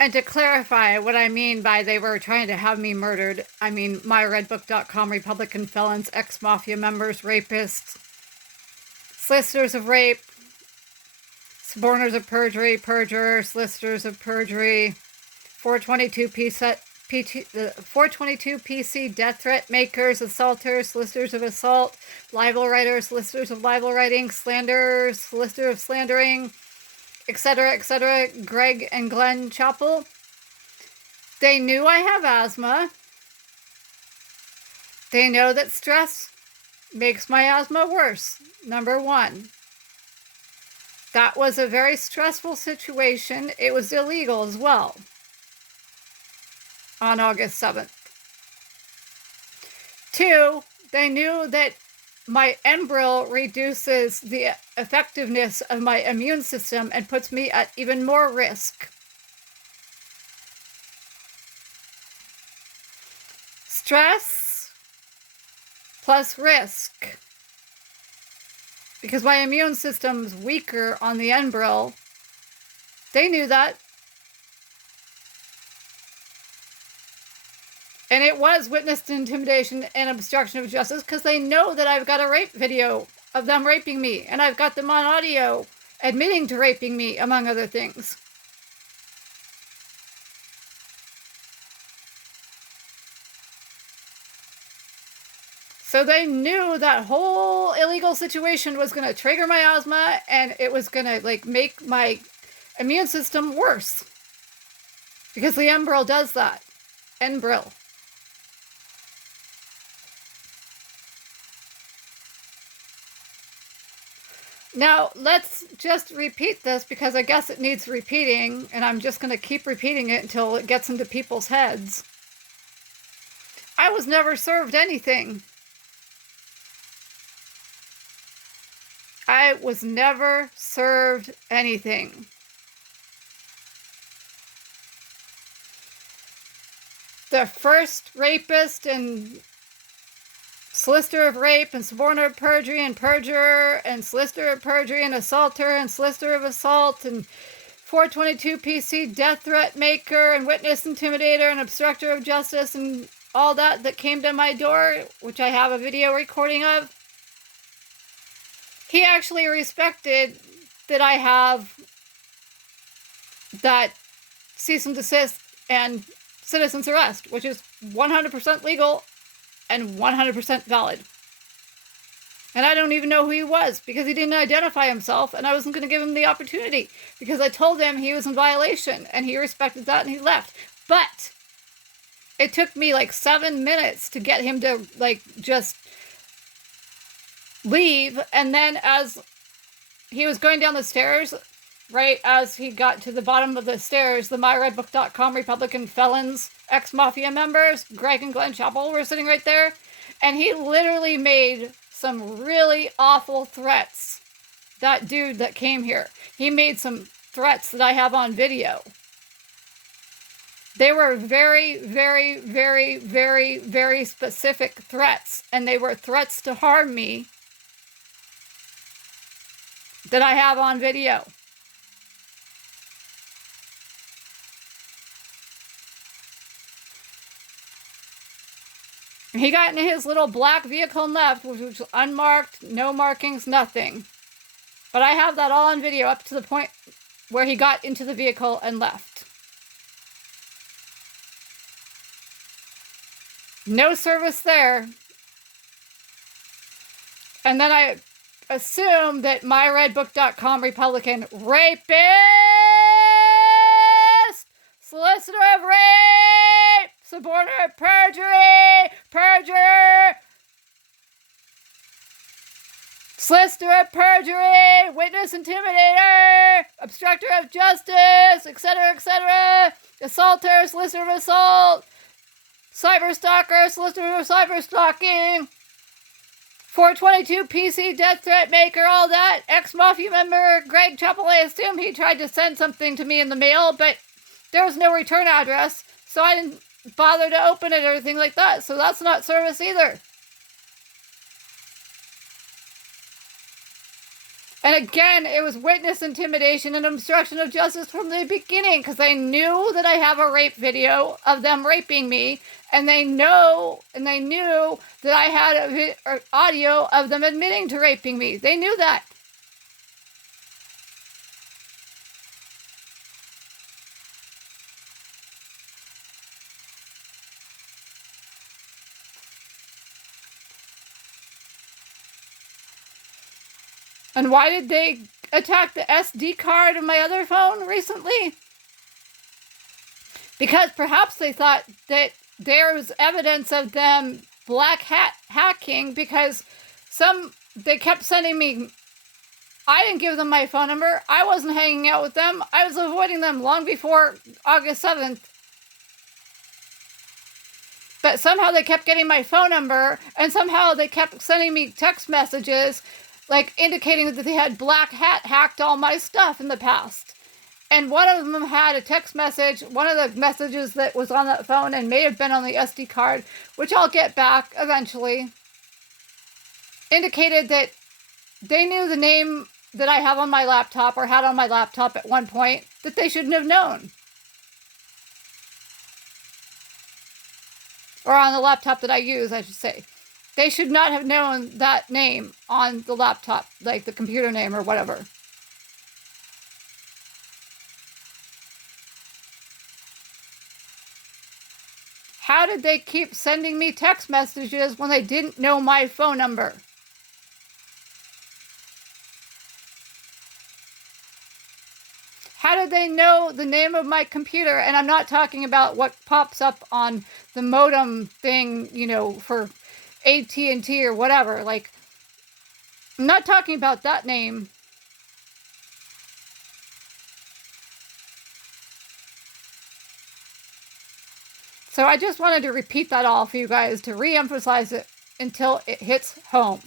And to clarify what I mean by they were trying to have me murdered, I mean myredbook.com, Republican felons, ex-mafia members, rapists, solicitors of rape, suborners of perjury, perjurer, solicitors of perjury, 422 PC death threat makers, assaulters, solicitors of assault, libel writers, solicitors of libel writing, slanderers, solicitor of slandering, etc., Greg and Glenn Chappell. They knew I have asthma. They know that stress makes my asthma worse, number one. That was a very stressful situation. It was illegal as well on August 7th. 2, they knew that my Enbrel reduces the effectiveness of my immune system and puts me at even more risk. Stress plus risk. Because my immune system's weaker on the Enbrel. They knew that. And it was witness to intimidation and obstruction of justice because they know that I've got a rape video of them raping me. And I've got them on audio admitting to raping me, among other things. So they knew that whole illegal situation was going to trigger my asthma and it was going to make my immune system worse. Because the Enbrel does that. Enbrel. Now, let's just repeat this because I guess it needs repeating, and I'm just going to keep repeating it until it gets into people's heads. I was never served anything. I was never served anything. The first rapist and solicitor of rape and suborner of perjury and perjurer and solicitor of perjury and assaulter and solicitor of assault and 422 PC death threat maker and witness intimidator and obstructor of justice and all that came to my door, which I have a video recording of. He actually respected that I have that cease and desist and citizen's arrest, which is 100% legal and 100% valid. And I don't even know who he was because he didn't identify himself and I wasn't going to give him the opportunity because I told him he was in violation and he respected that and he left. But it took me 7 minutes to get him to just leave. And then as he was going down the stairs, right as he got to the bottom of the stairs, the myredbook.com Republican felons, ex-mafia members, Greg and Glenn Chappell, were sitting right there. And he literally made some really awful threats. That dude that came here. He made some threats that I have on video. They were very, very, very, very, very specific threats. And they were threats to harm me that I have on video. He got in his little black vehicle and left, which was unmarked, no markings, nothing. But I have that all on video up to the point where he got into the vehicle and left. No service there. And then I assume that myredbook.com Republican rapist, solicitor of rape, suborner of perjury, perjurer, solicitor of perjury, witness intimidator, obstructor of justice, etc., assaulter, solicitor of assault, cyber stalker, solicitor of cyber stalking, 422 PC death threat maker, all that, ex-mafia member Greg Chappell. I assume he tried to send something to me in the mail, but there was no return address, so I didn't bother to open it or anything like that, so that's not service either. And again, it was witness intimidation and obstruction of justice from the beginning, because they knew that I have a rape video of them raping me, and they knew that I had an audio of them admitting to raping me. They knew that. And why did they attack the SD card of my other phone recently? Because perhaps they thought that there was evidence of them blackhat hacking, because they kept sending me. I didn't give them my phone number. I wasn't hanging out with them. I was avoiding them long before August 7th. But somehow they kept getting my phone number, and somehow they kept sending me text messages like indicating that they had blackhat hacked all my stuff in the past. And one of them had a text message, one of the messages that was on that phone and may have been on the SD card, which I'll get back eventually, indicated that they knew the name that I have on my laptop, or had on my laptop at one point, that they shouldn't have known. Or on the laptop that I use, I should say. They should not have known that name on the laptop, like the computer name or whatever. How did they keep sending me text messages when they didn't know my phone number? How did they know the name of my computer? And I'm not talking about what pops up on the modem thing, you know, for AT&T or whatever. Like, I'm not talking about that name. So I just wanted to repeat that all for you guys to re-emphasize it until it hits home.